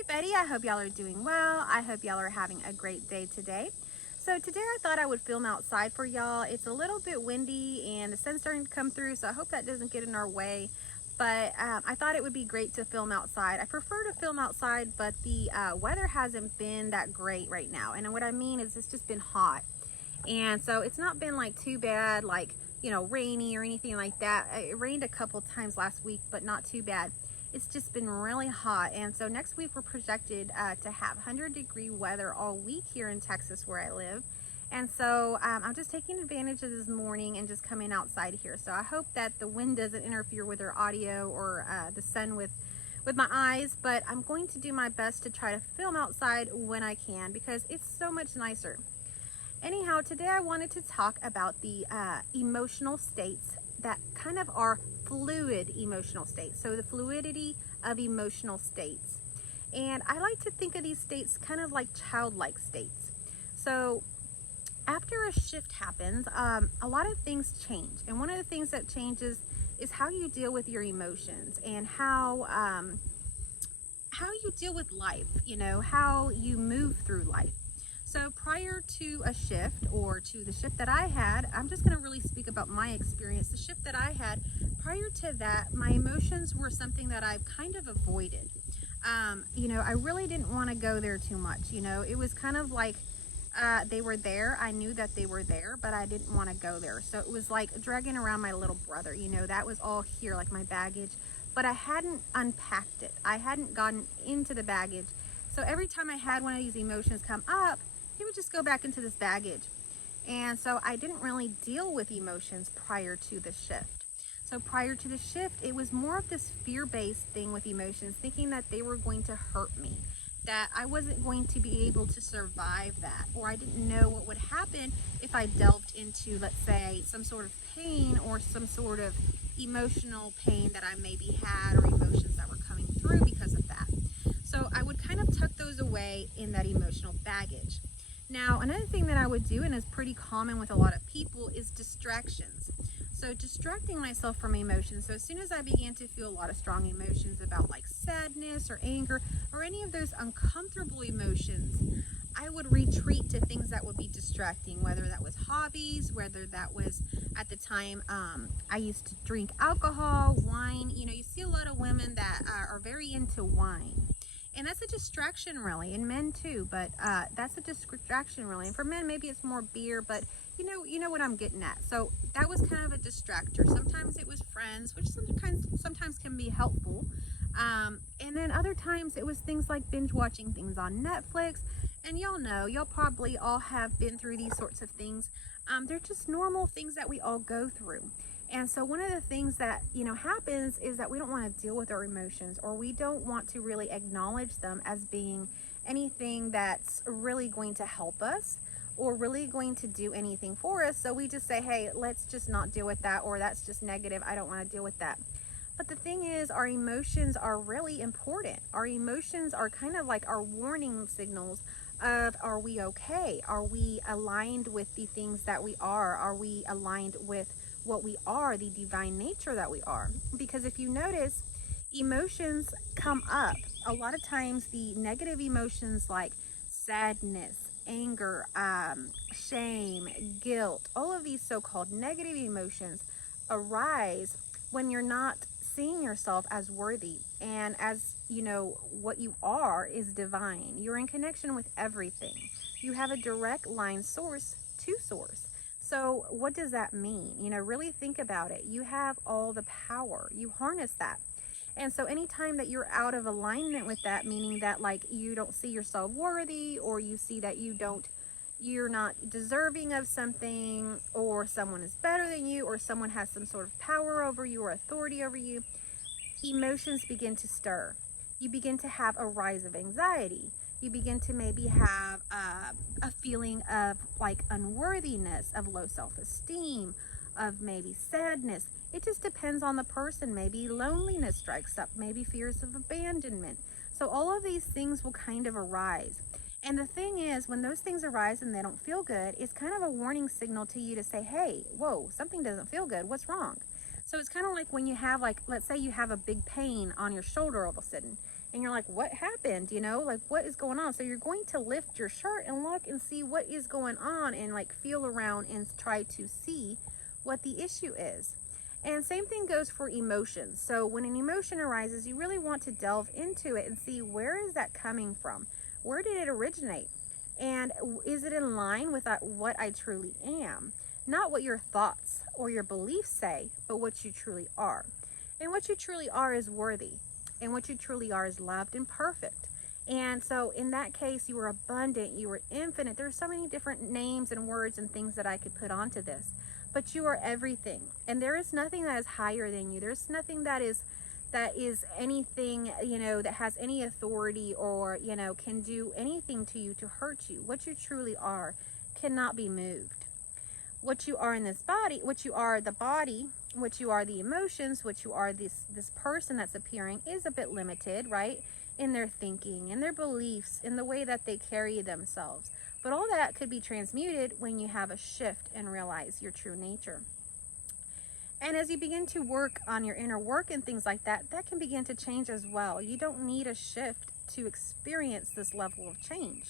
everybody, I hope y'all are doing well. I hope y'all are having a great day today. So today I thought I would film outside for y'all. It's a little bit windy and the sun's starting to come through, so I hope that doesn't get in our way. But I thought it would be great to film outside. I prefer to film outside, but the weather hasn't been that great right now. And what I mean is it's just been hot. And so it's not been like too bad, like, rainy or anything like that. It rained a couple times last week, but not too bad. It's just been really hot, and so next week we're projected to have 100-degree weather all week here in Texas where I live. And so I'm just taking advantage of this morning and just coming outside here. So I hope that the wind doesn't interfere with our audio or the sun with my eyes, but I'm going to do my best to try to film outside when I can because it's so much nicer. Anyhow, today I wanted to talk about the emotional states that kind of are fluid emotional states. So the fluidity of emotional states. And I like to think of these states kind of like childlike states. So after a shift happens, a lot of things change. And one of the things that changes is how you deal with your emotions and how you deal with life, how you move through life. So prior to a shift or to the shift that I had, I'm just going to really speak about my experience. The shift that I had, prior to that, my emotions were something that I've kind of avoided. I really didn't want to go there too much. It was kind of like they were there. I knew that they were there, but I didn't want to go there. So it was like dragging around my little brother. That was all here, like my baggage. But I hadn't unpacked it. I hadn't gotten into the baggage. So every time I had one of these emotions come up, it would just go back into this baggage. And so I didn't really deal with emotions prior to the shift. So prior to the shift, it was more of this fear-based thing with emotions, thinking that they were going to hurt me, that I wasn't going to be able to survive that, or I didn't know what would happen if I delved into, let's say, some sort of pain or some sort of emotional pain that I maybe had or emotions that were coming through because of that. So I would kind of tuck those away in that emotional baggage. Now, another thing that I would do, and is pretty common with a lot of people, is distractions. So distracting myself from emotions. So as soon as I began to feel a lot of strong emotions about like sadness or anger or any of those uncomfortable emotions, I would retreat to things that would be distracting, whether that was hobbies, whether that was at the time I used to drink alcohol, wine. You see a lot of women that are very into wine. And that's a distraction really, and men too, but that's a distraction really. And for men, maybe it's more beer, but you know what I'm getting at. So that was kind of a distractor. Sometimes it was friends, which sometimes can be helpful. And then other times it was things like binge watching things on Netflix. And y'all probably all have been through these sorts of things. They're just normal things that we all go through. And so one of the things that, happens is that we don't want to deal with our emotions, or we don't want to really acknowledge them as being anything that's really going to help us or really going to do anything for us. So we just say, hey, let's just not deal with that, or that's just negative. I don't want to deal with that. But the thing is, our emotions are really important. Our emotions are kind of like our warning signals of, are we okay? Are we aligned with the things that we are? Are we aligned with what we are, the divine nature that we are? Because if you notice, emotions come up. A lot of times the negative emotions like sadness, anger, shame, guilt, all of these so-called negative emotions arise when you're not seeing yourself as worthy and as what you are is divine. You're in connection with everything. You have a direct line source to source. So what does that mean? Really think about it. You have all the power. You harness that. And so anytime that you're out of alignment with that, meaning that like you don't see yourself worthy, or you see that you're not deserving of something, or someone is better than you, or someone has some sort of power over you or authority over you, emotions begin to stir. You begin to have a rise of anxiety. You begin to maybe have a feeling of like unworthiness, of low self-esteem, of maybe sadness. It just depends on the person. Maybe loneliness strikes up, maybe fears of abandonment. So all of these things will kind of arise. And the thing is, when those things arise and they don't feel good, it's kind of a warning signal to you to say, hey, whoa, something doesn't feel good. What's wrong? So it's kind of like when you have, like, let's say you have a big pain on your shoulder all of a sudden, and you're like, what happened? You know, like, what is going on? So you're going to lift your shirt and look and see what is going on, and like feel around and try to see what the issue is. And same thing goes for emotions. So when an emotion arises, you really want to delve into it and see, where is that coming from? Where did it originate? And is it in line with what I truly am? Not what your thoughts or your beliefs say, but what you truly are. And what you truly are is worthy. And what you truly are is loved and perfect. And so in that case, you are abundant, you are infinite. There's so many different names and words and things that I could put onto this. But you are everything. And there is nothing that is higher than you. There's nothing that is anything, you know, that has any authority or, you know, can do anything to you to hurt you. What you truly are cannot be moved. What you are in this body, what you are the body, what you are the emotions, what you are this person that's appearing, is a bit limited, right? In their thinking, in their beliefs, in the way that they carry themselves. But all that could be transmuted when you have a shift and realize your true nature. And as you begin to work on your inner work and things like that, that can begin to change as well. You don't need a shift to experience this level of change.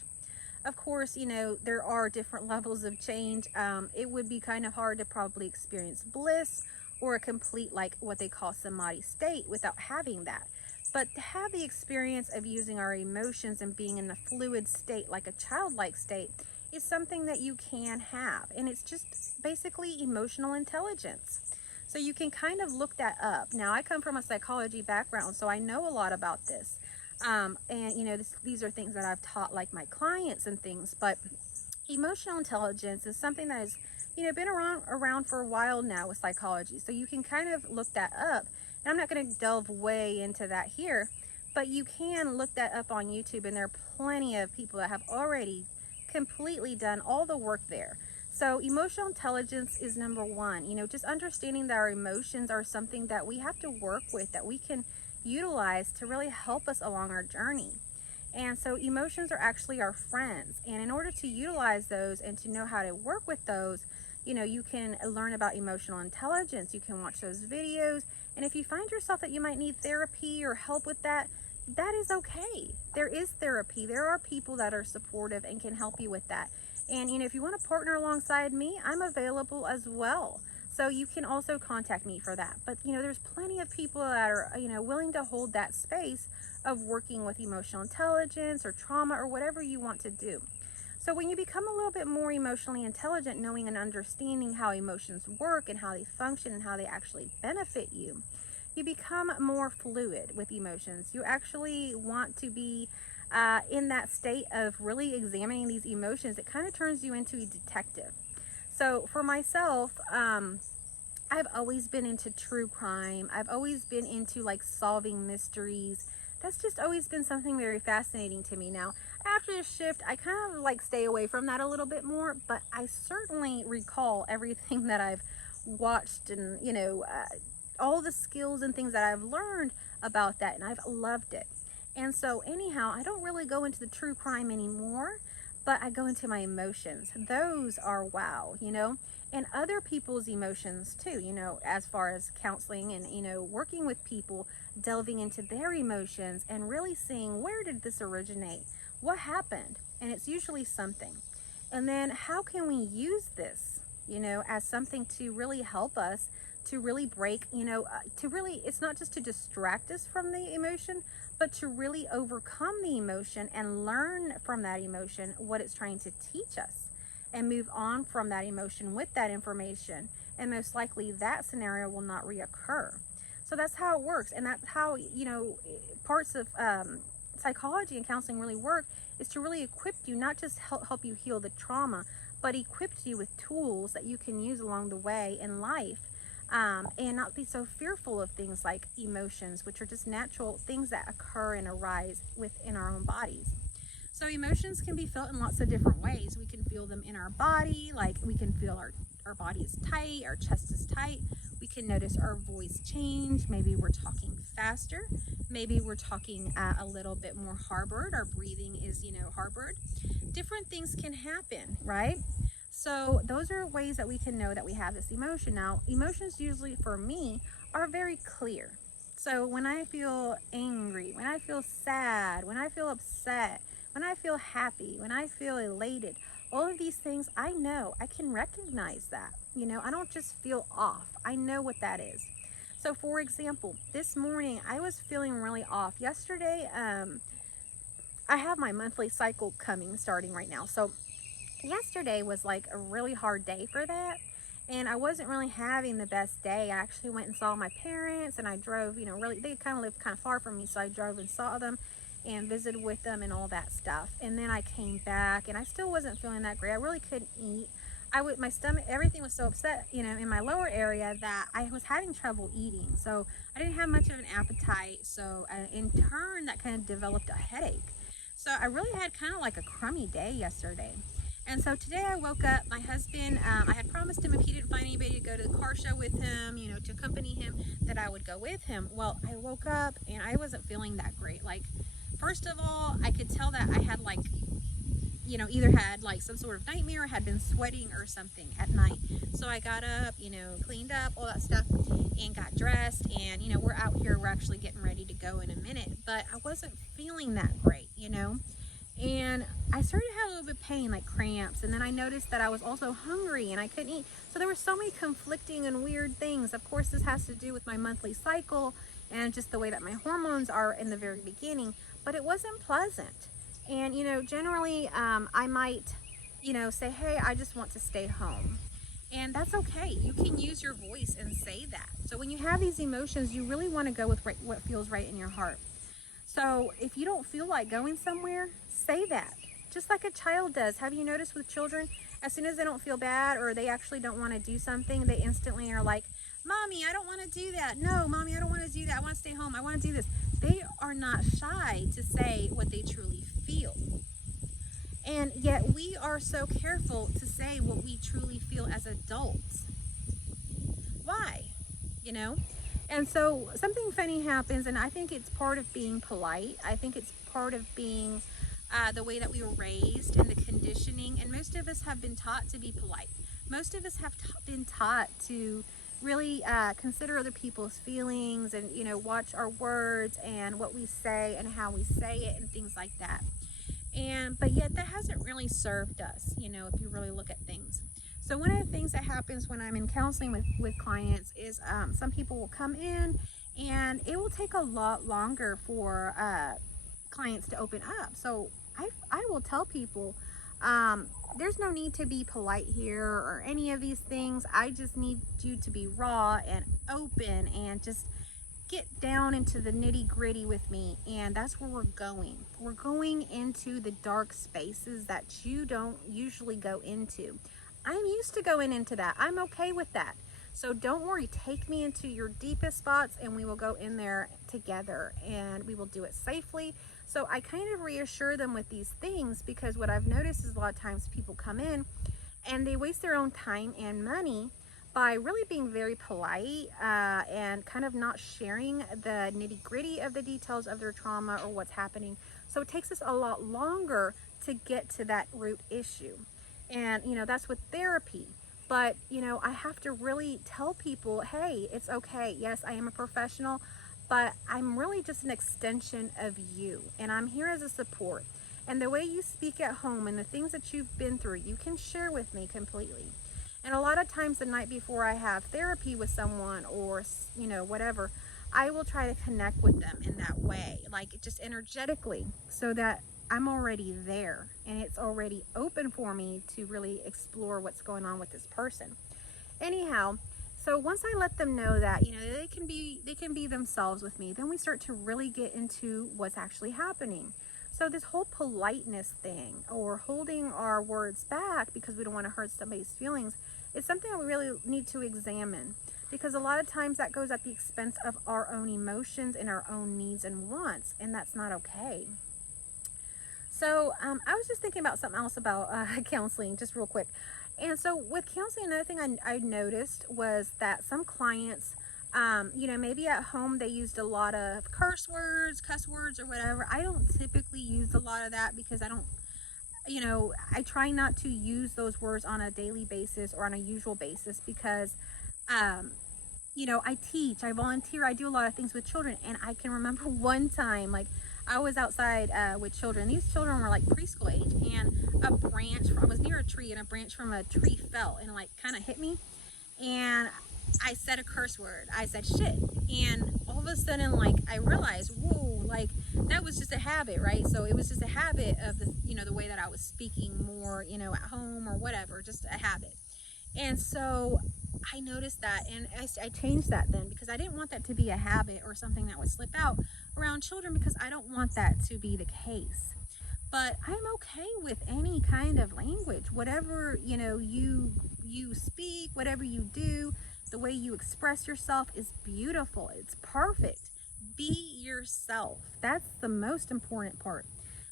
Of course, you know, there are different levels of change. It would be kind of hard to probably experience bliss or a complete, like what they call samadhi state, without having that. But to have the experience of using our emotions and being in a fluid state, like a childlike state, is something that you can have. And it's just basically emotional intelligence. So you can kind of look that up. Now, I come from a psychology background, so I know a lot about this. And, you know, these are things that I've taught, like, my clients and things. But emotional intelligence is something that has, you know, been around for a while now with psychology. So you can kind of look that up. And I'm not going to delve way into that here, but you can look that up on YouTube. And there are plenty of people that have already completely done all the work there. So emotional intelligence is number one. You know, just understanding that our emotions are something that we have to work with, that we can utilize to really help us along our journey. And so emotions are actually our friends. And in order to utilize those and to know how to work with those, you know, you can learn about emotional intelligence. You can watch those videos. And if you find yourself that you might need therapy or help with that, that is okay. There is therapy. There are people that are supportive and can help you with that. And, you know, if you want to partner alongside me, I'm available as well. So you can also contact me for that. But, you know, there's plenty of people that are, you know, willing to hold that space of working with emotional intelligence or trauma or whatever you want to do. So when you become a little bit more emotionally intelligent, knowing and understanding how emotions work and how they function and how they actually benefit you, you become more fluid with emotions. You actually want to be in that state of really examining these emotions. It kind of turns you into a detective. So for myself, I've always been into true crime. I've always been into, like, solving mysteries. That's just always been something very fascinating to me. Now, after the shift, I kind of like stay away from that a little bit more, but I certainly recall everything that I've watched and, you know, all the skills and things that I've learned about that, and I've loved it. And so anyhow, I don't really go into the true crime anymore, but I go into my emotions. Those are wow, you know, and other people's emotions too, you know, as far as counseling and, you know, working with people, delving into their emotions and really seeing, where did this originate? What happened? And it's usually something. And then how can we use this, you know, as something to really help us to really break, you know, to really, it's not just to distract us from the emotion, but to really overcome the emotion and learn from that emotion what it's trying to teach us and move on from that emotion with that information. And most likely that scenario will not reoccur. So that's how it works. And that's how, you know, parts of psychology and counseling really work, is to really equip you, not just help you heal the trauma, but equip you with tools that you can use along the way in life. And not be so fearful of things like emotions, which are just natural things that occur and arise within our own bodies. So emotions can be felt in lots of different ways. We can feel them in our body, like we can feel our body is tight, our chest is tight. We can notice our voice change. Maybe we're talking faster. Maybe we're talking a little bit more harbored. Our breathing is, you know, harbored. Different things can happen, right? So those are ways that we can know that we have this emotion. Now, emotions usually for me are very clear. So when I feel angry, when I feel sad, when I feel upset, when I feel happy, when I feel elated, all of these things, I know, I can recognize that. I don't just feel off. I know what that is. So for example, this morning I was feeling really off. Yesterday, I have my monthly cycle starting right now. So yesterday was like a really hard day for that, and I wasn't really having the best day. I actually went and saw my parents, and I drove, really, they kind of live kind of far from me, so I drove and saw them and visited with them and all that stuff. And then I came back and I still wasn't feeling that great. I really couldn't eat. My stomach, everything was so upset, in my lower area, that I was having trouble eating. So I didn't have much of an appetite. So in turn, that kind of developed a headache. So I really had kind of like a crummy day yesterday. And so today I woke up, my husband, I had promised him if he didn't find anybody to go to the car show with him, to accompany him, that I would go with him. Well, I woke up and I wasn't feeling that great. Like, first of all, I could tell that I had either had like some sort of nightmare, had been sweating or something at night. So I got up, cleaned up, all that stuff, and got dressed. And, we're out here, we're actually getting ready to go in a minute. But I wasn't feeling that great, And I started to have a little bit of pain, like cramps. And then I noticed that I was also hungry and I couldn't eat. So there were so many conflicting and weird things. Of course, this has to do with my monthly cycle and just the way that my hormones are in the very beginning. But it wasn't pleasant. And, generally, I might, say, hey, I just want to stay home. And that's okay. You can use your voice and say that. So when you have these emotions, you really want to go with what feels right in your heart. So if you don't feel like going somewhere, say that. Just like a child does. Have you noticed with children, as soon as they don't feel bad or they actually don't want to do something, they instantly are like, Mommy, I don't want to do that. No, Mommy, I don't want to do that. I want to stay home. I want to do this. They are not shy to say what they truly feel. And yet we are so careful to say what we truly feel as adults. Why? And so something funny happens, and I think it's part of being polite. I think it's part of being the way that we were raised and the conditioning. And most of us have been taught to be polite. Most of us have been taught to really consider other people's feelings and, watch our words and what we say and how we say it and things like that. But yet that hasn't really served us, if you really look at things. So one of the things that happens when I'm in counseling with clients is some people will come in and it will take a lot longer for clients to open up. So I will tell people, there's no need to be polite here or any of these things. I just need you to be raw and open and just get down into the nitty gritty with me. And that's where we're going. We're going into the dark spaces that you don't usually go into. I'm used to going into that. I'm okay with that. So don't worry, take me into your deepest spots and we will go in there together and we will do it safely. So I kind of reassure them with these things, because what I've noticed is a lot of times people come in and they waste their own time and money by really being very polite and kind of not sharing the nitty gritty of the details of their trauma or what's happening. So it takes us a lot longer to get to that root issue. And, that's with therapy. But, I have to really tell people, hey, it's okay. Yes, I am a professional, but I'm really just an extension of you. And I'm here as a support. And the way you speak at home and the things that you've been through, you can share with me completely. And a lot of times the night before I have therapy with someone or, whatever, I will try to connect with them in that way, like just energetically, so that I'm already there and it's already open for me to really explore what's going on with this person. Anyhow, so once I let them know that, they can be themselves with me, then we start to really get into what's actually happening. So this whole politeness thing, or holding our words back because we don't want to hurt somebody's feelings, is something that we really need to examine, because a lot of times that goes at the expense of our own emotions and our own needs and wants, and that's not okay. So I was just thinking about something else about counseling, just real quick. And so with counseling, another thing I noticed was that some clients, maybe at home they used a lot of cuss words or whatever. I don't typically use a lot of that because I try not to use those words on a daily basis or on a usual basis because, um, I teach, I volunteer, I do a lot of things with children. And I can remember one time, like, I was outside with children. These children were like preschool age, and I was near a tree, and a branch from a tree fell and like kind of hit me. And I said a curse word. I said shit. And all of a sudden, like, I realized, whoa, like, that was just a habit, right? So it was just a habit of the way that I was speaking more, at home or whatever, just a habit. And so I noticed that, and I changed that then, because I didn't want that to be a habit or something that would slip out around children, because I don't want that to be the case. But I'm okay with any kind of language, whatever, you speak, whatever you do, the way you express yourself is beautiful. It's perfect. Be yourself. That's the most important part.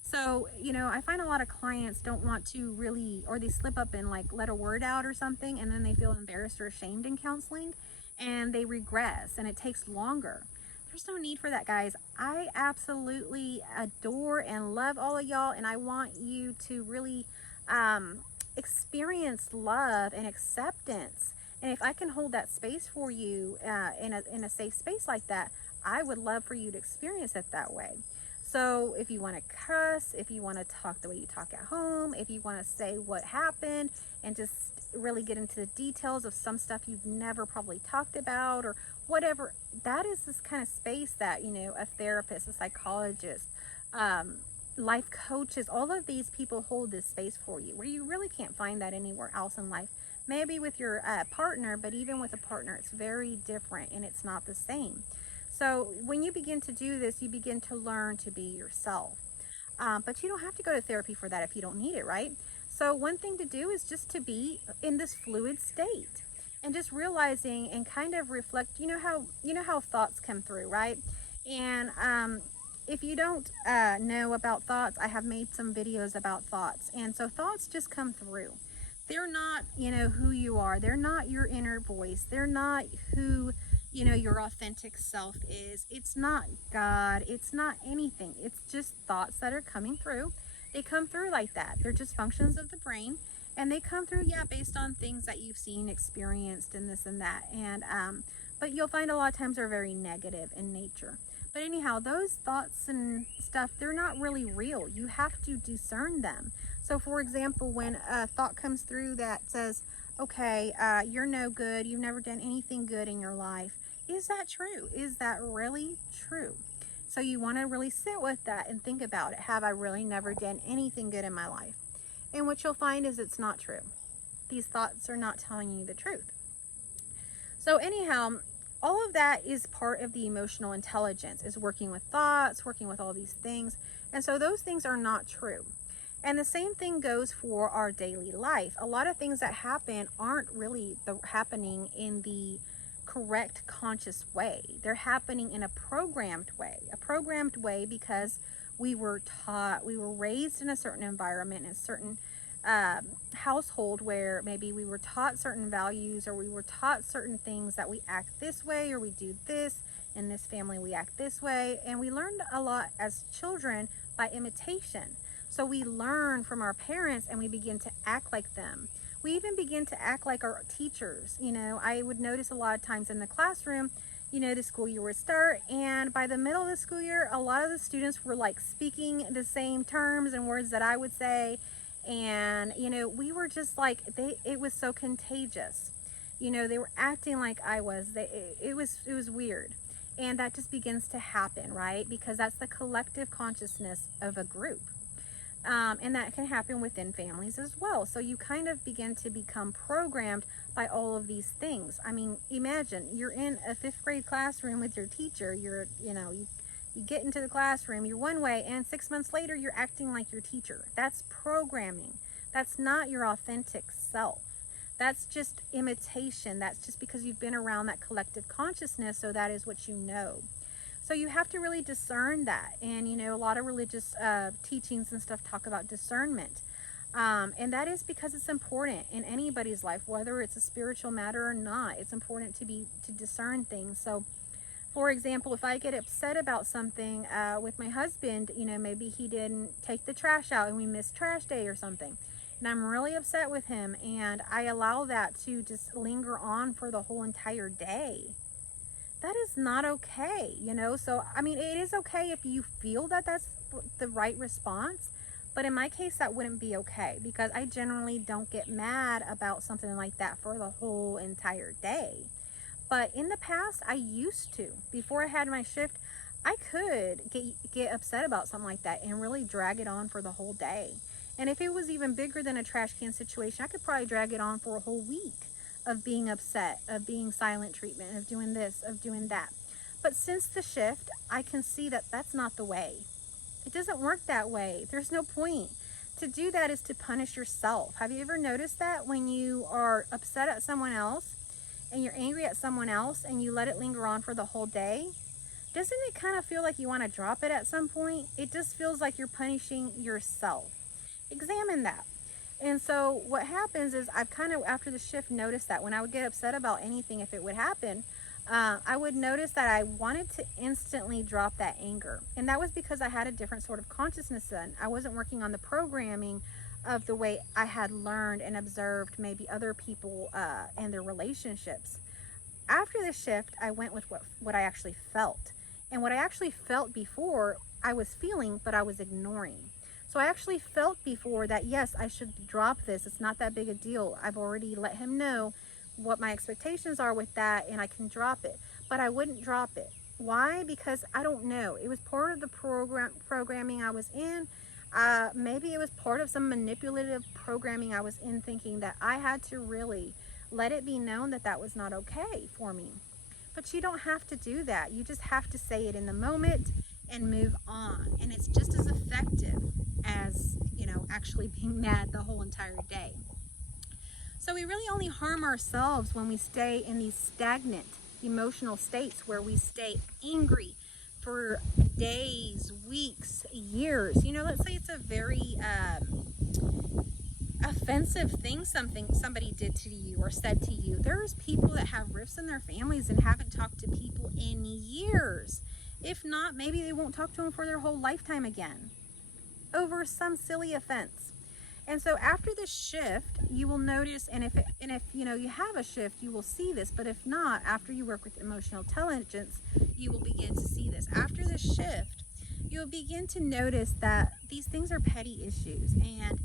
So, I find a lot of clients don't want to really, or they slip up and like let a word out or something, and then they feel embarrassed or ashamed in counseling, and they regress, and it takes longer. There's no need for that, guys. I absolutely adore and love all of y'all, and I want you to really experience love and acceptance. And if I can hold that space for you in a safe space like that, I would love for you to experience it that way. So if you want to cuss, if you want to talk the way you talk at home, if you want to say what happened and just really get into the details of some stuff you've never probably talked about or whatever, that is this kind of space that, a therapist, a psychologist, life coaches, all of these people hold this space for you, where you really can't find that anywhere else in life. Maybe with your partner, but even with a partner, it's very different and it's not the same. So when you begin to do this, you begin to learn to be yourself. But you don't have to go to therapy for that if you don't need it, right? So one thing to do is just to be in this fluid state and just realizing and kind of reflect. You know how thoughts come through, right? And if you don't know about thoughts, I have made some videos about thoughts. And so thoughts just come through. They're not, who you are. They're not your inner voice. They're not who your authentic self is. It's not God. It's not anything. It's just thoughts that are coming through. They come through like that. They're just functions of the brain, and they come through, based on things that you've seen, experienced, and this and that. And but you'll find a lot of times they're very negative in nature. But anyhow, those thoughts and stuff, they're not really real. You have to discern them. So for example, when a thought comes through that says, okay, you're no good, you've never done anything good in your life. Is that true? Is that really true? So you want to really sit with that and think about it. Have I really never done anything good in my life? And what you'll find is it's not true. These thoughts are not telling you the truth. So anyhow, all of that is part of the emotional intelligence, is working with thoughts, working with all these things. And so those things are not true. And the same thing goes for our daily life. A lot of things that happen aren't really happening in the correct conscious way. They're happening in a programmed way because we were taught, we were raised in a certain environment, in a certain household where maybe we were taught certain values, or we were taught certain things, that we act this way or we do this. In this family we act this way. And we learned a lot as children by imitation. So we learn from our parents and we begin to act like them. We even begin to act like our teachers. I would notice a lot of times in the classroom, the school year would start, and by the middle of the school year, a lot of the students were like speaking the same terms and words that I would say. And, we were just like, it was so contagious. They were acting like I was. It was weird. And that just begins to happen, right? Because that's the collective consciousness of a group. And that can happen within families as well. So you kind of begin to become programmed by all of these things. I mean, imagine you're in a 5th grade classroom with your teacher. You get into the classroom, you're one way, and 6 months later, you're acting like your teacher. That's programming. That's not your authentic self. That's just imitation. That's just because you've been around that collective consciousness, so that is what you know. So you have to really discern that. And, a lot of religious teachings and stuff talk about discernment. And that is because it's important in anybody's life, whether it's a spiritual matter or not. It's important to discern things. So, For example, if I get upset about something with my husband, you know, maybe he didn't take the trash out and we missed trash day or something, and I'm really upset with him, and I allow that to just linger on for the whole entire day, that is not okay, you know? So, I mean, it is okay if you feel that that's the right response, but in my case, that wouldn't be okay, because I generally don't get mad about something like that for the whole entire day. But in the past, I used to. Before I had my shift, I could get upset about something like that and really drag it on for the whole day. And if it was even bigger than a trash can situation, I could probably drag it on for a whole week of being upset, of being silent treatment, of doing this, of doing that. But since the shift, I can see that that's not the way. It doesn't work that way. There's no point. To do that is to punish yourself. Have you ever noticed that when you are upset at someone else and you're angry at someone else and you let it linger on for the whole day? Doesn't it kind of feel like you want to drop it at some point? It just feels like you're punishing yourself. Examine that. And so what happens is, I've kind of, after the shift, noticed that when I would get upset about anything, if it would happen, I would notice that I wanted to instantly drop that anger. And that was because I had a different sort of consciousness then. I wasn't working on the programming of the way I had learned and observed maybe other people and their relationships. After the shift, I went with what I actually felt. And what I actually felt before, I was feeling, but I was ignoring. So I actually felt before that, yes, I should drop this. It's not that big a deal. I've already let him know what my expectations are with that, and I can drop it. But I wouldn't drop it. Why? Because I don't know. It was part of the programming I was in. Maybe it was part of some manipulative programming I was in, thinking that I had to really let it be known that that was not okay for me. But you don't have to do that. You just have to say it in the moment and move on. And it's just as effective as, you know, actually being mad the whole entire day. So we really only harm ourselves when we stay in these stagnant emotional states where we stay angry for days, weeks, years. You know, let's say it's a very offensive thing somebody did to you or said to you. There's people that have rifts in their families and haven't talked to people in years. If not, maybe they won't talk to them for their whole lifetime again over some silly offense. And so after the shift, you will notice, and if you know you have a shift, you will see this. But if not, after you work with emotional intelligence, you will begin to see this. After the shift, you'll begin to notice that these things are petty issues, and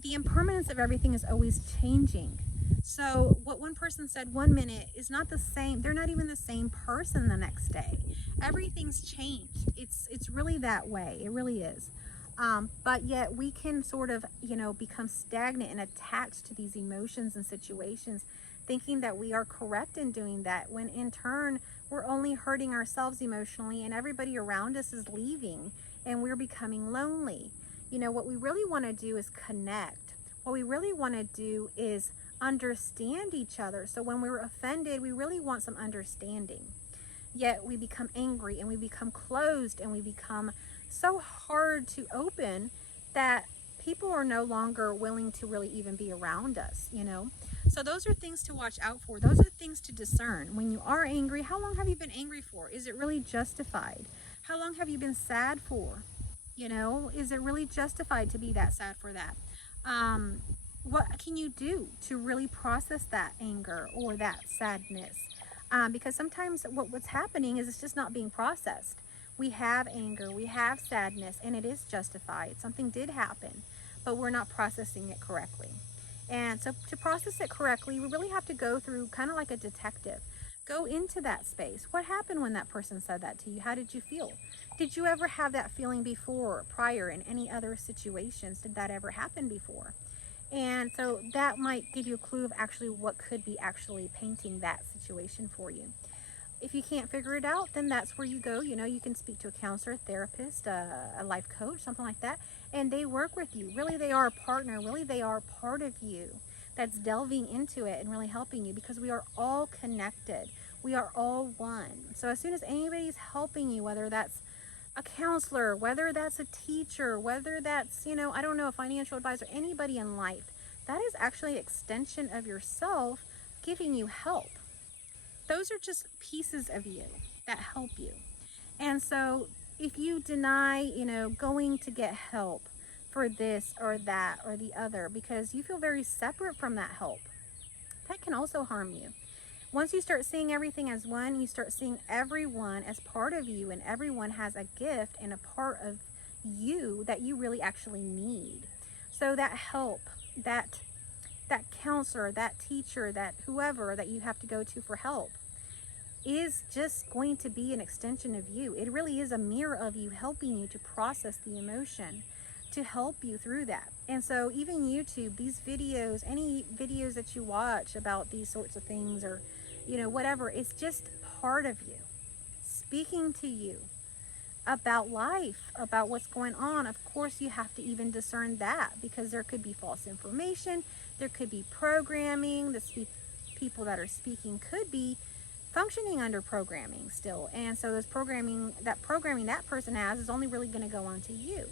the impermanence of everything is always changing. So what one person said one minute is not the same. They're not even the same person the next day. Everything's changed. It's really that way. It really is. But yet we can sort of, you know, become stagnant and attached to these emotions and situations, thinking that we are correct in doing that, when in turn we're only hurting ourselves emotionally, and everybody around us is leaving and we're becoming lonely. You know, what we really want to do is connect. What we really want to do is understand each other. So when we're offended, we really want some understanding. Yet we become angry and we become closed and we become so hard to open that people are no longer willing to really even be around us, you know? So those are things to watch out for. Those are things to discern. When you are angry, how long have you been angry for? Is it really justified? How long have you been sad for? You know, is it really justified to be that sad for that? What can you do to really process that anger or that sadness? Because sometimes what's happening is it's just not being processed. We have anger, we have sadness, and it is justified. Something did happen, but we're not processing it correctly. And so to process it correctly, we really have to go through kind of like a detective. Go into that space. What happened when that person said that to you? How did you feel? Did you ever have that feeling before, prior, in any other situations? Did that ever happen before? And so that might give you a clue of actually what could be actually painting that situation for you. If you can't figure it out, then that's where you go. You know, you can speak to a counselor, a therapist, a life coach, something like that, and they work with you. Really, they are a partner. Really, they are part of you that's delving into it and really helping you, because we are all connected. We are all one. So as soon as anybody's helping you, whether that's a counselor, whether that's a teacher, whether that's, you know, I don't know, a financial advisor, anybody in life, that is actually an extension of yourself giving you help. Those are just pieces of you. that help you. And so if you deny, going to get help for this or that or the other because you feel very separate from that help, that can also harm you. Once you start seeing everything as one, you start seeing everyone as part of you, and everyone has a gift and a part of you that you really actually need. So that help, that counselor, that teacher, that whoever that you have to go to for help is just going to be an extension of you. It really is a mirror of you, helping you to process the emotion, to help you through that. And so even YouTube, these videos, any videos that you watch about these sorts of things, or whatever, it's just part of you speaking to you about life, about what's going on. Of course, you have to even discern that, because there could be false information, there could be programming. The people that are speaking could be functioning under programming still, and so this programming that person has is only really going to go on to you.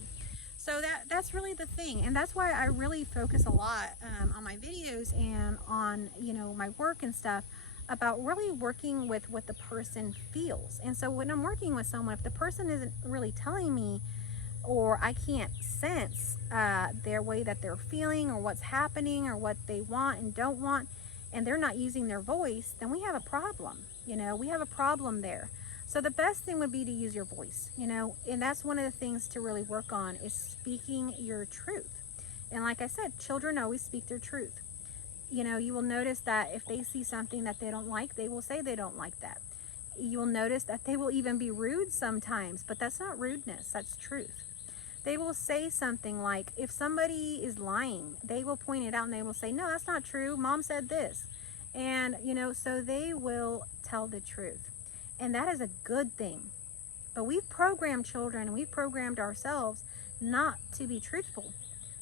So that's really the thing, and that's why I really focus a lot on my videos and on my work and stuff, about really working with what the person feels. And so when I'm working with someone, if the person isn't really telling me, or I can't sense their way that they're feeling, or what's happening, or what they want and don't want, and they're not using their voice, then we have a problem. We have a problem there. So the best thing would be to use your voice, and that's one of the things to really work on, is speaking your truth. And like I said, children always speak their truth. You will notice that if they see something that they don't like, they will say they don't like that. You'll notice that they will even be rude sometimes, but that's not rudeness, that's truth. They will say something like, if somebody is lying, they will point it out and they will say, no, that's not true, mom said this. And so they will tell the truth, and that is a good thing. But we've programmed children, and we've programmed ourselves not to be truthful.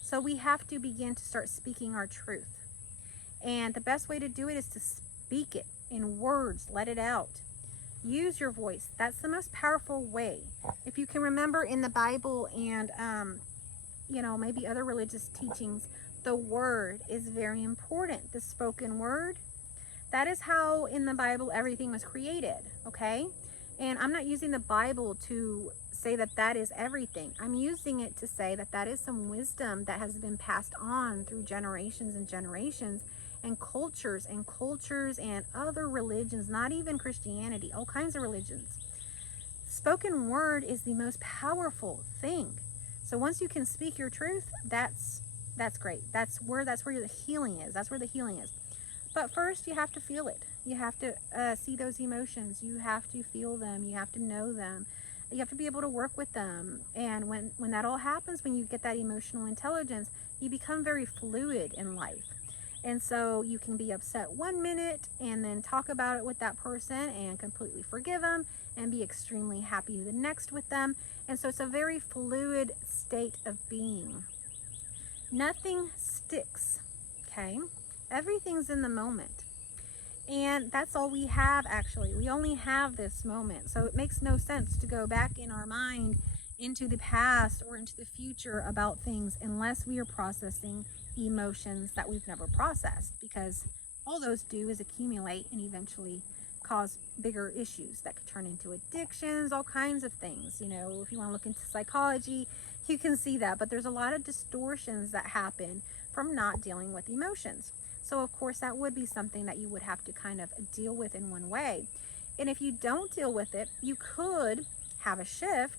So we have to begin to start speaking our truth. And the best way to do it is to speak it in words, let it out. Use your voice. That's the most powerful way. If you can remember in the Bible and, maybe other religious teachings, the word is very important. The spoken word, that is how in the Bible everything was created, okay? And I'm not using the Bible to say that that is everything. I'm using it to say that that is some wisdom that has been passed on through generations and generations, and cultures and other religions, not even Christianity, all kinds of religions. Spoken word is the most powerful thing. So once you can speak your truth, that's great. That's where the healing is. That's where the healing is. But first, you have to feel it. You have to see those emotions. You have to feel them. You have to know them. You have to be able to work with them. And when that all happens, when you get that emotional intelligence, you become very fluid in life. And so you can be upset 1 minute and then talk about it with that person and completely forgive them and be extremely happy the next with them. And so it's a very fluid state of being. Nothing sticks, okay? Everything's in the moment. And that's all we have, actually. We only have this moment. So it makes no sense to go back in our mind into the past or into the future about things unless we are processing emotions that we've never processed, because all those do is accumulate and eventually cause bigger issues that could turn into addictions, all kinds of things. If you want to look into psychology, you can see that. But there's a lot of distortions that happen from not dealing with emotions. So of course that would be something that you would have to kind of deal with in one way. And if you don't deal with it, you could have a shift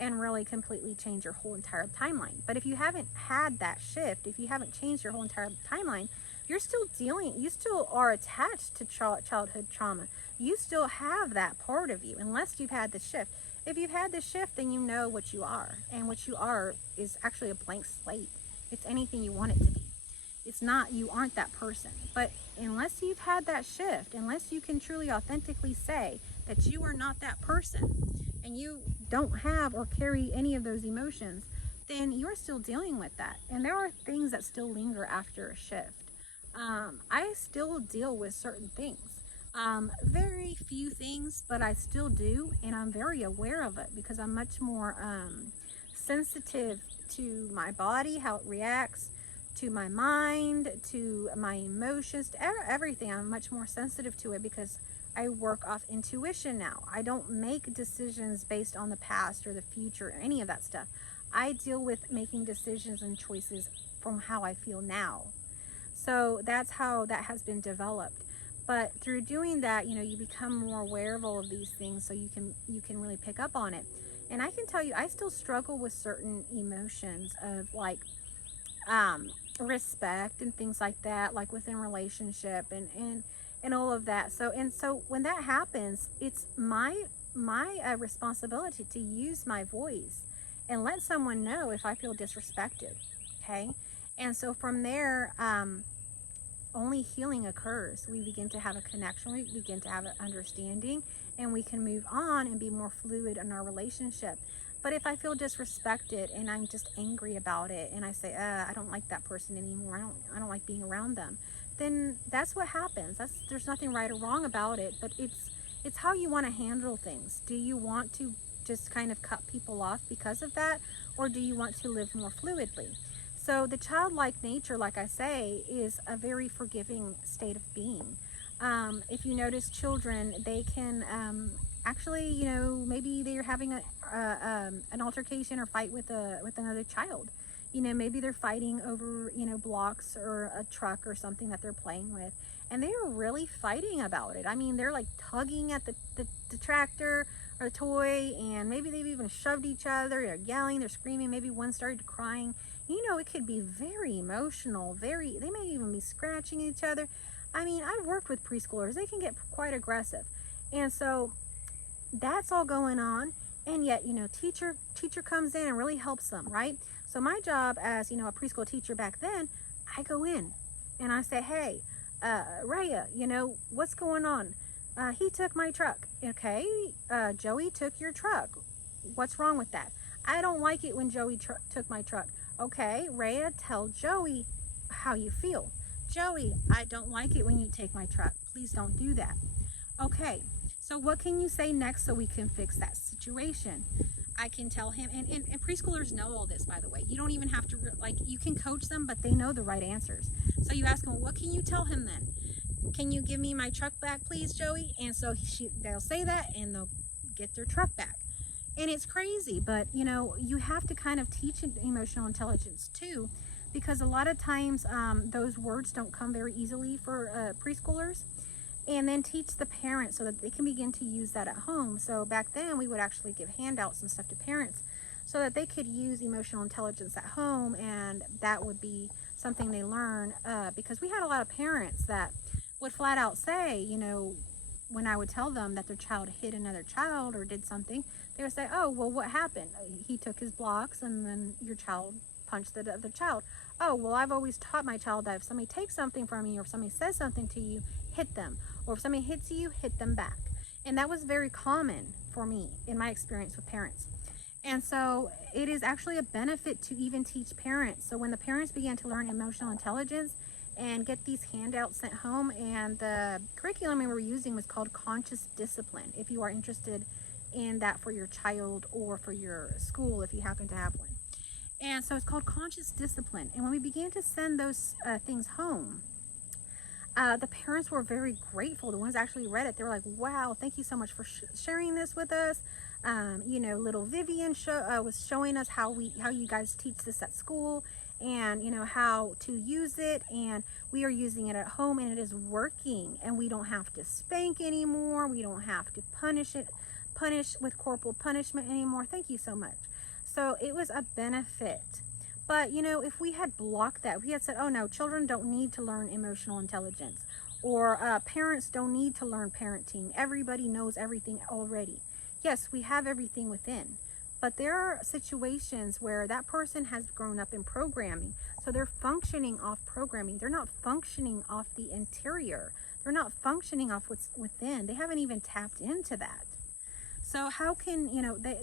and really completely change your whole entire timeline. But if you haven't had that shift, if you haven't changed your whole entire timeline, you still are attached to childhood trauma. You still have that part of you unless you've had the shift. If you've had the shift, then you know what you are. And what you are is actually a blank slate. It's anything you want it to be. It's not, you aren't that person. But unless you've had that shift, unless you can truly authentically say that you are not that person, and you don't have or carry any of those emotions, then you're still dealing with that. And there are things that still linger after a shift. I still deal with certain things. Very few things, but I still do, and I'm very aware of it because I'm much more sensitive to my body, how it reacts, to my mind, to my emotions, to everything. I'm much more sensitive to it because I work off intuition now. I don't make decisions based on the past or the future or any of that stuff. I deal with making decisions and choices from how I feel now. So that's how that has been developed. But through doing that, you become more aware of all of these things, so you can really pick up on it. And I can tell you, I still struggle with certain emotions of like respect and things like that, like within relationship and all of that. So when that happens, it's my responsibility to use my voice and let someone know if I feel disrespected. Okay. And so from there, only healing occurs. We begin to have a connection, we begin to have an understanding, and we can move on and be more fluid in our relationship. But if I feel disrespected and I'm just angry about it, and I say, I don't like that person anymore, I don't like being around them, then that's what happens. There's nothing right or wrong about it, but it's how you want to handle things. Do you want to just kind of cut people off because of that, or do you want to live more fluidly? So the childlike nature, like I say, is a very forgiving state of being. If you notice children, they can actually, maybe they're having an altercation or fight with another child. Maybe they're fighting over, blocks or a truck or something that they're playing with. And they are really fighting about it. I mean, they're like tugging at the tractor or the toy, and maybe they've even shoved each other. They're yelling, they're screaming. Maybe one started crying. It could be very emotional, they may even be scratching each other. I mean, I've worked with preschoolers, they can get quite aggressive. And so that's all going on. And yet, teacher comes in and really helps them, right? So my job as, a preschool teacher back then, I go in and I say, hey, Raya, what's going on? He took my truck. Okay, Joey took your truck. What's wrong with that? I don't like it when Joey took my truck. Okay, Rhea, tell Joey how you feel. Joey, I don't like it when you take my truck. Please don't do that. Okay, so what can you say next so we can fix that situation? I can tell him, and preschoolers know all this, by the way. You don't even have to, you can coach them, but they know the right answers. So you ask them, what can you tell him then? Can you give me my truck back, please, Joey? And so they'll say that, and they'll get their truck back. And it's crazy, but you have to kind of teach emotional intelligence too, because a lot of times those words don't come very easily for preschoolers. And then teach the parents so that they can begin to use that at home. So back then we would actually give handouts and stuff to parents so that they could use emotional intelligence at home, and that would be something they learn, because we had a lot of parents that would flat out say, when I would tell them that their child hit another child or did something, they would say, oh, well, what happened? He took his blocks and then your child punched the other child. Oh, well, I've always taught my child that if somebody takes something from you or if somebody says something to you, hit them. Or if somebody hits you, hit them back. And that was very common for me in my experience with parents. And so it is actually a benefit to even teach parents. So when the parents began to learn emotional intelligence and get these handouts sent home, and the curriculum we were using was called conscious discipline, if you are interested in that for your child or for your school if you happen to have one. And so it's called conscious discipline. And when we began to send those things home, the parents were very grateful. The ones that actually read it, they were like, wow, thank you so much for sharing this with us. Little Vivian was showing us how you guys teach this at school, and how to use it, and we are using it at home, and it is working, and we don't have to spank anymore. We don't have to punish with corporal punishment anymore. Thank you so much. So it was a benefit. But if we had blocked that, we had said, oh no, children don't need to learn emotional intelligence, or parents don't need to learn parenting, everybody knows everything already. Yes, we have everything within, but there are situations where that person has grown up in programming, so they're functioning off programming. They're not functioning off the interior. They're not functioning off what's within. They haven't even tapped into that. So how can,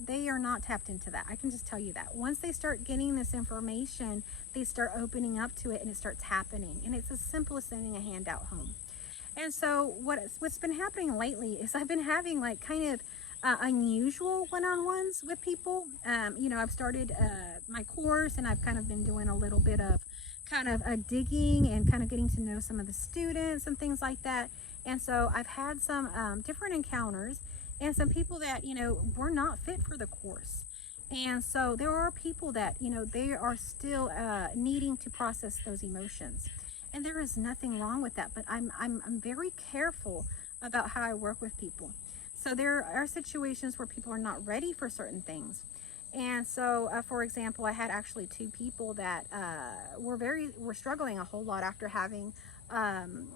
they are not tapped into that. I can just tell you that. Once they start getting this information, they start opening up to it, and it starts happening. And it's as simple as sending a handout home. And so what's been happening lately is I've been having like kind of unusual one-on-ones with people. I've started my course, and I've kind of been doing a little bit of kind of digging and kind of getting to know some of the students and things like that. And so I've had some different encounters and some people that, were not fit for the course. And so there are people that, they are still needing to process those emotions. And there is nothing wrong with that, but I'm very careful about how I work with people. So there are situations where people are not ready for certain things. And so, for example, I had actually two people that were struggling a whole lot after having, um,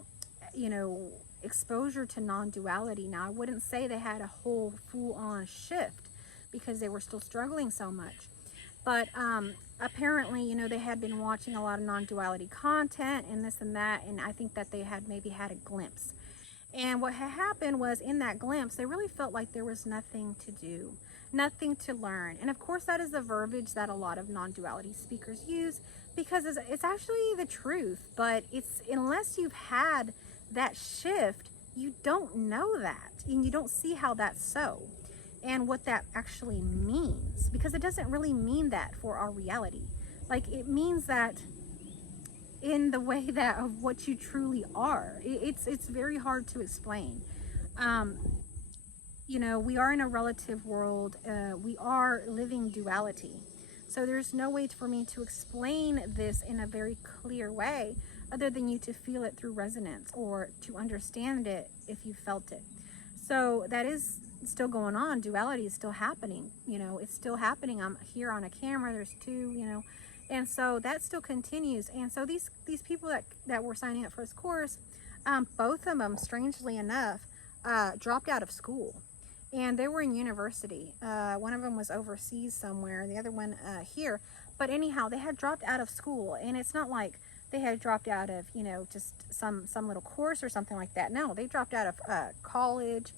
you know, exposure to non-duality. Now, I wouldn't say they had a whole full-on shift because they were still struggling so much. But apparently, they had been watching a lot of non-duality content and this and that, and I think that they had maybe had a glimpse. And what had happened was in that glimpse, they really felt like there was nothing to do, nothing to learn. And of course, that is the verbiage that a lot of non-duality speakers use because it's actually the truth. But it's unless you've had that shift, you don't know that and you don't see how that's so and what that actually means, because it doesn't really mean that for our reality. Like, it means that in the way that of what you truly are. It's very hard to explain. Um, we are in a relative world. We are living duality. So there's no way for me to explain this in a very clear way other than you to feel it through resonance or to understand it if you felt it. So that is still going on. Duality is still happening. It's still happening. I'm here on a camera. There's two, and so that still continues. And so these people that were signing up for this course, both of them, strangely enough, dropped out of school. And they were in university. One of them was overseas somewhere, the other one here. But anyhow, they had dropped out of school. And it's not like they had dropped out of, just some little course or something like that. No, they dropped out of college.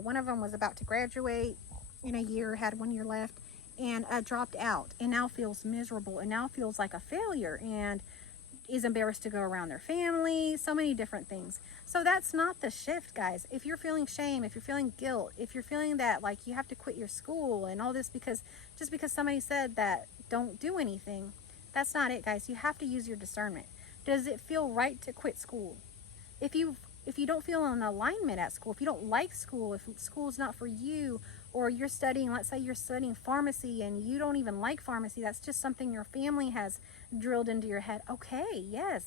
One of them was about to graduate in a year, had 1 year left, and dropped out, and now feels miserable, and now feels like a failure, and is embarrassed to go around their family, so many different things. So that's not the shift, guys. If you're feeling shame, if you're feeling guilt, if you're feeling that like you have to quit your school and all this because somebody said that don't do anything, that's not it, guys. You have to use your discernment. Does it feel right to quit school? If you don't feel in alignment at school, if you don't like school, if school is not for you, or you're studying, let's say you're studying pharmacy and you don't even like pharmacy, that's just something your family has drilled into your head. Okay, yes,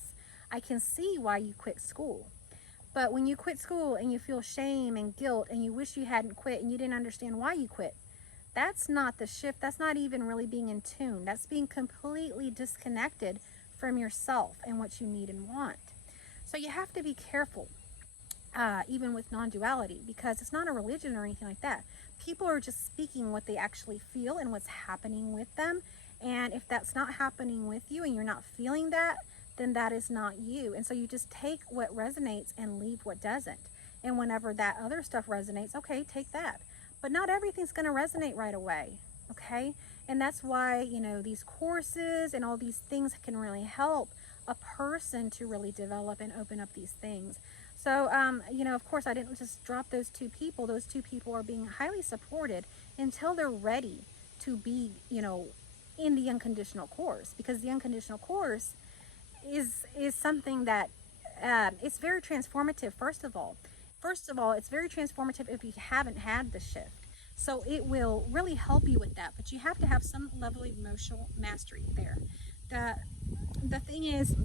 I can see why you quit school. But when you quit school and you feel shame and guilt and you wish you hadn't quit and you didn't understand why you quit, that's not the shift. That's not even really being in tune. That's being completely disconnected from yourself and what you need and want. So you have to be careful, even with non-duality, because it's not a religion or anything like that. People are just speaking what they actually feel and what's happening with them. And if that's not happening with you and you're not feeling that, then that is not you. And so you just take what resonates and leave what doesn't. And whenever that other stuff resonates, okay, take that. But not everything's going to resonate right away, okay? And that's why, these courses and all these things can really help a person to really develop and open up these things. So, of course, I didn't just drop those two people. Those two people are being highly supported until they're ready to be, in the unconditional course, because the unconditional course is something that it's very transformative. First of all, it's very transformative if you haven't had the shift. So it will really help you with that, but you have to have some level of emotional mastery there. The thing is,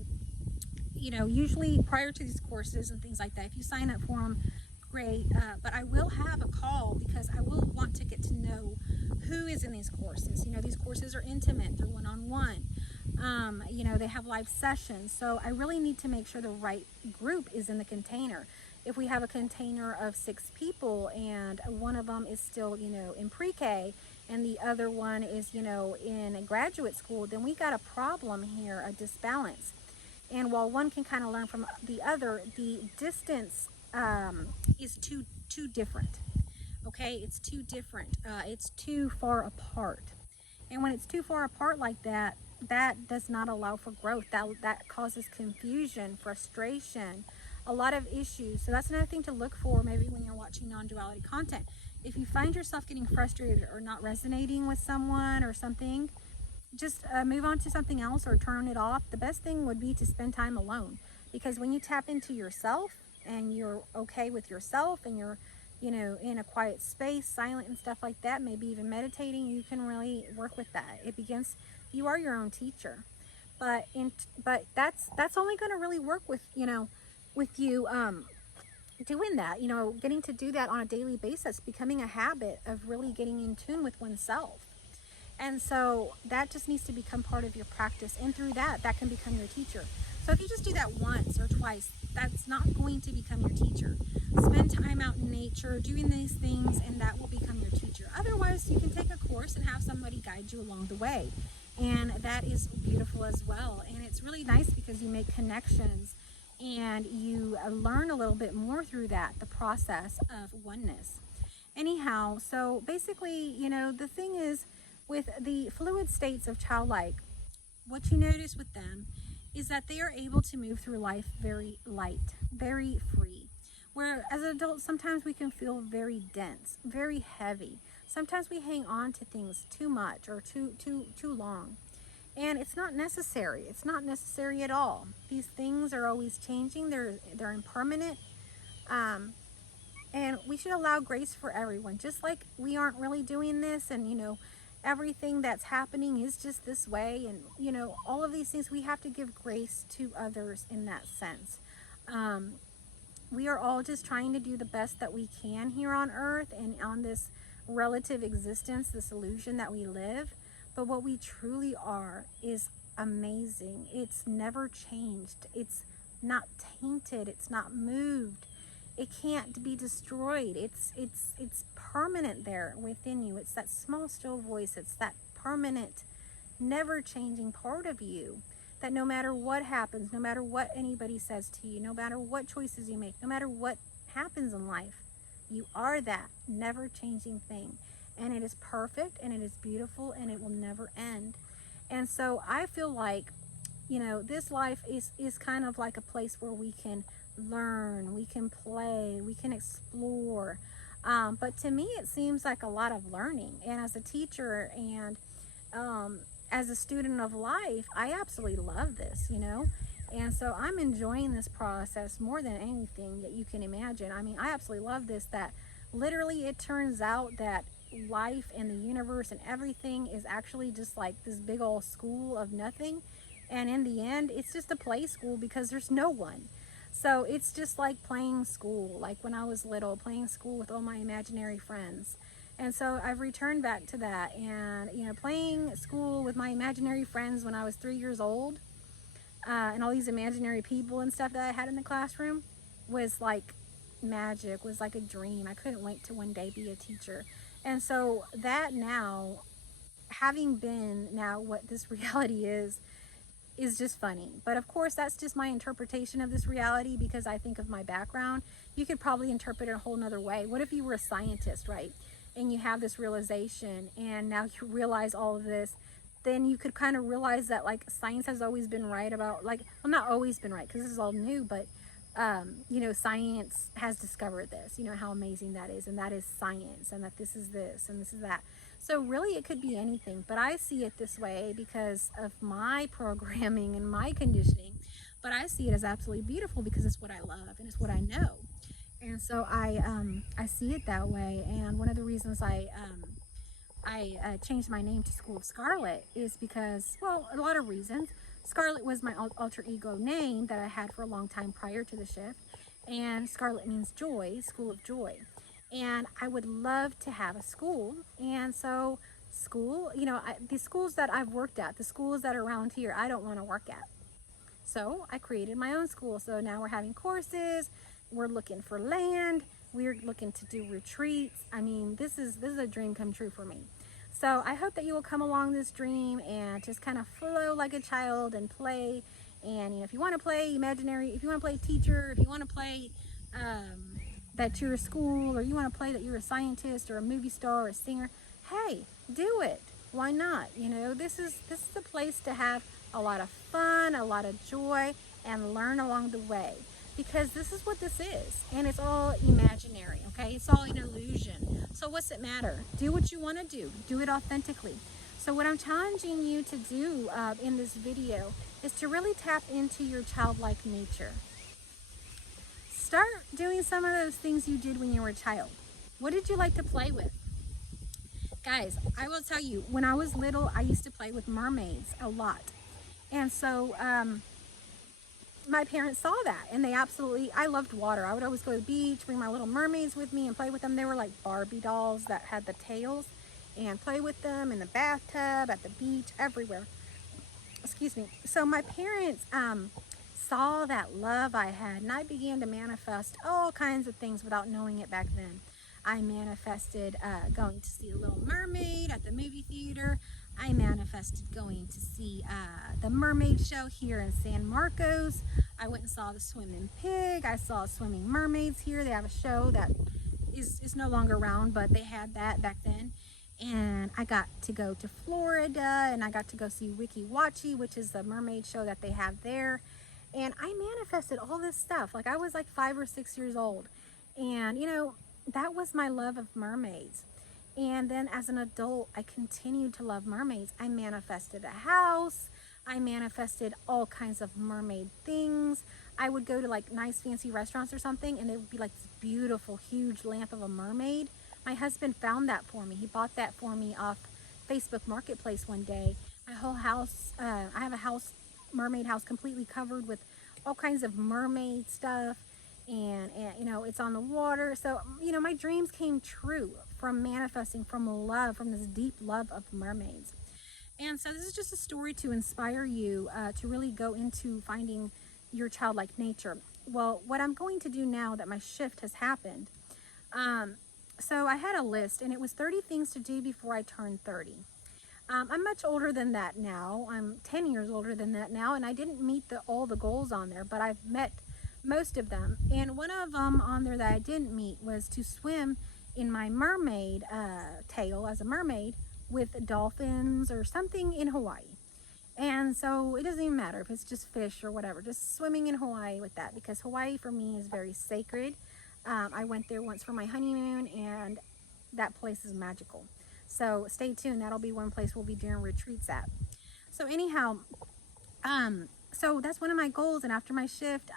usually prior to these courses and things like that, if you sign up for them, great. But I will have a call because I will want to get to know who is in these courses. These courses are intimate, they're one-on-one. They have live sessions. So I really need to make sure the right group is in the container. If we have a container of 6 people and one of them is still, in pre-K and the other one is, in a graduate school, then we got a problem here, a disbalance. And while one can kind of learn from the other, the distance is too different. Okay, it's too different. It's too far apart. And when it's too far apart like that, that does not allow for growth. That causes confusion, frustration, a lot of issues. So that's another thing to look for maybe when you're watching non-duality content. If you find yourself getting frustrated or not resonating with someone or something, just move on to something else or turn it off. The best thing would be to spend time alone, because when you tap into yourself, and you're okay with yourself, and you're, you know, in a quiet space, silent and stuff like that, maybe even meditating, you can really work with that. It begins, you are your own teacher. But that's only going to really work with, you know, with you doing that, you know, getting to do that on a daily basis, becoming a habit of really getting in tune with oneself. And so that just needs to become part of your practice, and through that, that can become your teacher. So if you just do that once or twice, that's not going to become your teacher. Spend time out in nature doing these things, and that will become your teacher. Otherwise, you can take a course and have somebody guide you along the way, and that is beautiful as well. And it's really nice because you make connections and you learn a little bit more through that, the process of oneness. Anyhow, so basically, you know, the thing is, with the fluid states of childlike, what you notice with them is that they are able to move through life very light, very free. Where as adults, sometimes we can feel very dense, very heavy. Sometimes we hang on to things too much or too long. And it's not necessary. It's not necessary at all. These things are always changing. They're impermanent. And we should allow grace for everyone. Just like we aren't really doing this, and, you know, everything that's happening is just this way, and, you know, all of these things, we have to give grace to others in that sense. We are all just trying to do the best that we can here on earth and on this relative existence, this illusion that we live. But what we truly are is amazing. It's never changed. It's not tainted. It's not moved. It can't be destroyed. It's permanent there within you. It's that small, still voice. It's that permanent, never changing part of you that no matter what happens, no matter what anybody says to you, no matter what choices you make, no matter what happens in life, you are that never changing thing. And it is perfect, and it is beautiful, and it will never end. And so I feel like, you know, this life is kind of like a place where we can learn, we can play, we can explore. But to me, it seems like a lot of learning. And as a teacher and as a student of life, I absolutely love this, you know. And so I'm enjoying this process more than anything that you can imagine. I mean, I absolutely love this, that literally it turns out that life and the universe and everything is actually just like this big old school of nothing. And in the end, it's just a play school because there's no one. So it's just like playing school, like when I was little, playing school with all my imaginary friends. And so I've returned back to that, and, you know, playing school with my imaginary friends when I was 3 years old, and all these imaginary people and stuff that I had in the classroom was like magic, was like a dream. I couldn't wait to one day be a teacher. And so that now, having been now what this reality is just funny. But of course, that's just my interpretation of this reality because I think of my background. You could probably interpret it a whole nother way. What if you were a scientist, right? And you have this realization, and now you realize all of this, then you could kind of realize that, like, science has always been right about, like, well, not always been right because this is all new, but you know, science has discovered this, you know, how amazing that is, and that is science, and that this is this and this is that. So really it could be anything, but I see it this way because of my programming and my conditioning. But I see it as absolutely beautiful because it's what I love and it's what I know. And so I see it that way. And one of the reasons I changed my name to School of Scarlet is because, well, a lot of reasons. Scarlet was my alter ego name that I had for a long time prior to the shift. And Scarlet means joy, School of Joy. And I would love to have a school. And so school, you know, the schools that I've worked at, the schools that are around here, I don't want to work at. So I created my own school. So now we're having courses, we're looking for land, we're looking to do retreats. I mean, this is a dream come true for me. So I hope that you will come along this dream and just kind of flow like a child and play. And, you know, if you want to play imaginary, if you want to play teacher, if you want to play that you're a school, or you want to play that you're a scientist or a movie star or a singer, hey, do it. Why not? You know, this is a place to have a lot of fun, a lot of joy, and learn along the way. Because this is what this is, and it's all imaginary, okay? It's all an illusion. So what's it matter? Do what you want to do. Do it authentically. So what I'm challenging you to do in this video is to really tap into your childlike nature. start doing some of those things you did when you were a child. What did you like to play with? Guys, I will tell you, when I was little, I used to play with mermaids a lot. And so my parents saw that, and I loved water. I would always go to the beach, bring my little mermaids with me and play with them. They were like Barbie dolls that had the tails, and play with them in the bathtub, at the beach, everywhere. Excuse me. So my parents saw that love I had, and I began to manifest all kinds of things without knowing it back then. I manifested going to see The Little Mermaid at the movie theater. I manifested going to see the mermaid show here in San Marcos. I went and saw the Swimming Pig. I saw Swimming Mermaids here. They have a show that is no longer around, but they had that back then. And I got to go to Florida, and I got to go see Wiki Watchy, which is the mermaid show that they have there. And I manifested all this stuff. Like, I was like 5 or 6 years old. And, you know, that was my love of mermaids. And then as an adult, I continued to love mermaids. I manifested a house. I manifested all kinds of mermaid things. I would go to like nice fancy restaurants or something, and there would be like this beautiful, huge lamp of a mermaid. My husband found that for me. He bought that for me off Facebook Marketplace one day. My whole house, I have a house, mermaid house, completely covered with all kinds of mermaid stuff. And you know, it's on the water. So, you know, my dreams came true from manifesting from love, from this deep love of mermaids. And so this is just a story to inspire you to really go into finding your childlike nature. Well, what I'm going to do now that my shift has happened, so I had a list, and it was 30 things to do before I turned 30. I'm much older than that now. I'm 10 years older than that now, and I didn't meet all the goals on there, but I've met most of them. And one of them on there that I didn't meet was to swim in my mermaid tail as a mermaid with dolphins or something in Hawaii. And so it doesn't even matter if it's just fish or whatever, just swimming in Hawaii with that, because Hawaii for me is very sacred. I went there once for my honeymoon, and that place is magical. So stay tuned. That'll be one place we'll be doing retreats at. So anyhow, so that's one of my goals. And after my shift,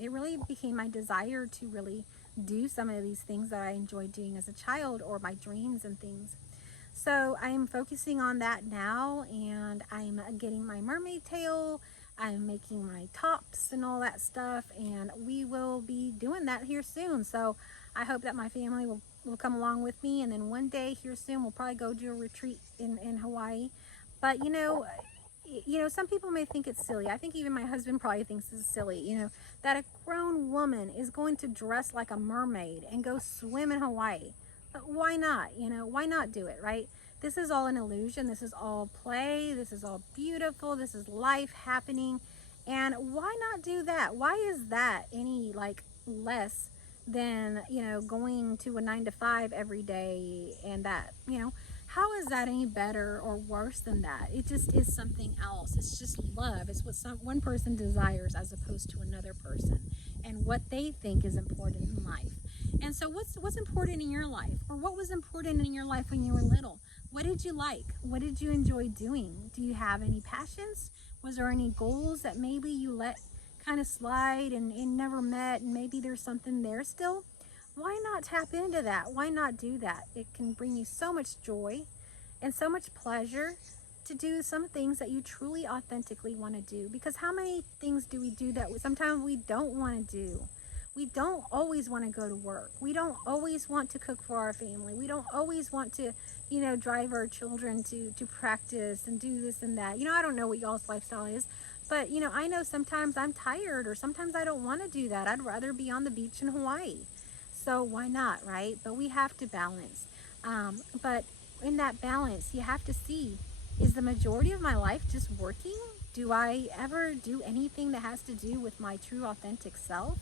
it really became my desire to really do some of these things that I enjoyed doing as a child, or my dreams and things. So I'm focusing on that now, and I'm getting my mermaid tail. I'm making my tops and all that stuff, and we will be doing that here soon. So I hope that my family will come along with me, and then one day here soon we'll probably go do a retreat in Hawaii. But you know, some people may think it's silly. I think even my husband probably thinks it's silly, you know, that a grown woman is going to dress like a mermaid and go swim in Hawaii. But why not? You know, why not do it, right? This is all an illusion. This is all play. This is all beautiful. This is life happening. And why not do that? Why is that any like less than, you know, going to a 9 to 5 every day? And that, you know, how is that any better or worse than that? It just is something else. It's just love. It's what one person desires as opposed to another person, and what they think is important in life. And so what's important in your life? Or what was important in your life when you were little? What did you like? What did you enjoy doing? Do you have any passions? Was there any goals that maybe you let kind of slide and never met, and maybe there's something there still? Why not tap into that? Why not do that? It can bring you so much joy and so much pleasure to do some things that you truly authentically want to do. Because how many things do we do that sometimes we don't want to do? We don't always want to go to work. We don't always want to cook for our family. We don't always want to, you know, drive our children to practice and do this and that. You know, I don't know what y'all's lifestyle is, but, you know, I know sometimes I'm tired, or sometimes I don't want to do that. I'd rather be on the beach in Hawaii. So why not, right? But we have to balance. But in that balance, you have to see, is the majority of my life just working? Do I ever do anything that has to do with my true authentic self?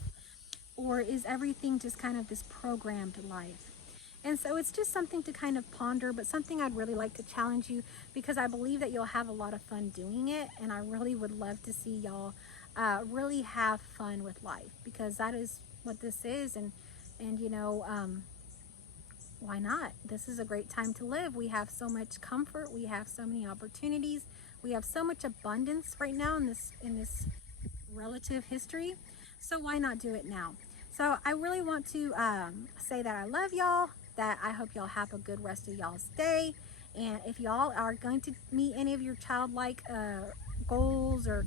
Or is everything just kind of this programmed life? And so it's just something to kind of ponder, but something I'd really like to challenge you, because I believe that you'll have a lot of fun doing it. And I really would love to see y'all really have fun with life, because that is what this is. And you know, why not? This is a great time to live. We have so much comfort. We have so many opportunities. We have so much abundance right now in this relative history. So why not do it now? So I really want to say that I love y'all, that I hope y'all have a good rest of y'all's day. And if y'all are going to meet any of your childlike goals or,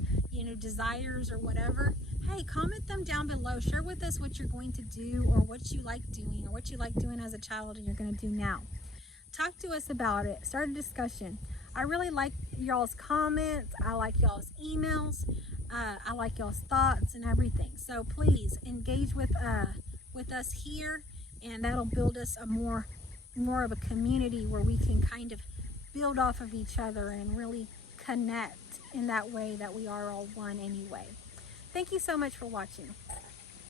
desires or whatever, hey, comment them down below. Share with us what you're going to do, or what you like doing, or what you like doing as a child and you're going to do now. Talk to us about it. Start a discussion. I really like y'all's comments. I like y'all's emails. I like y'all's thoughts and everything. So please engage with us here, and that'll build us a more of a community where we can kind of build off of each other and really connect in that way that we are all one anyway. Thank you so much for watching.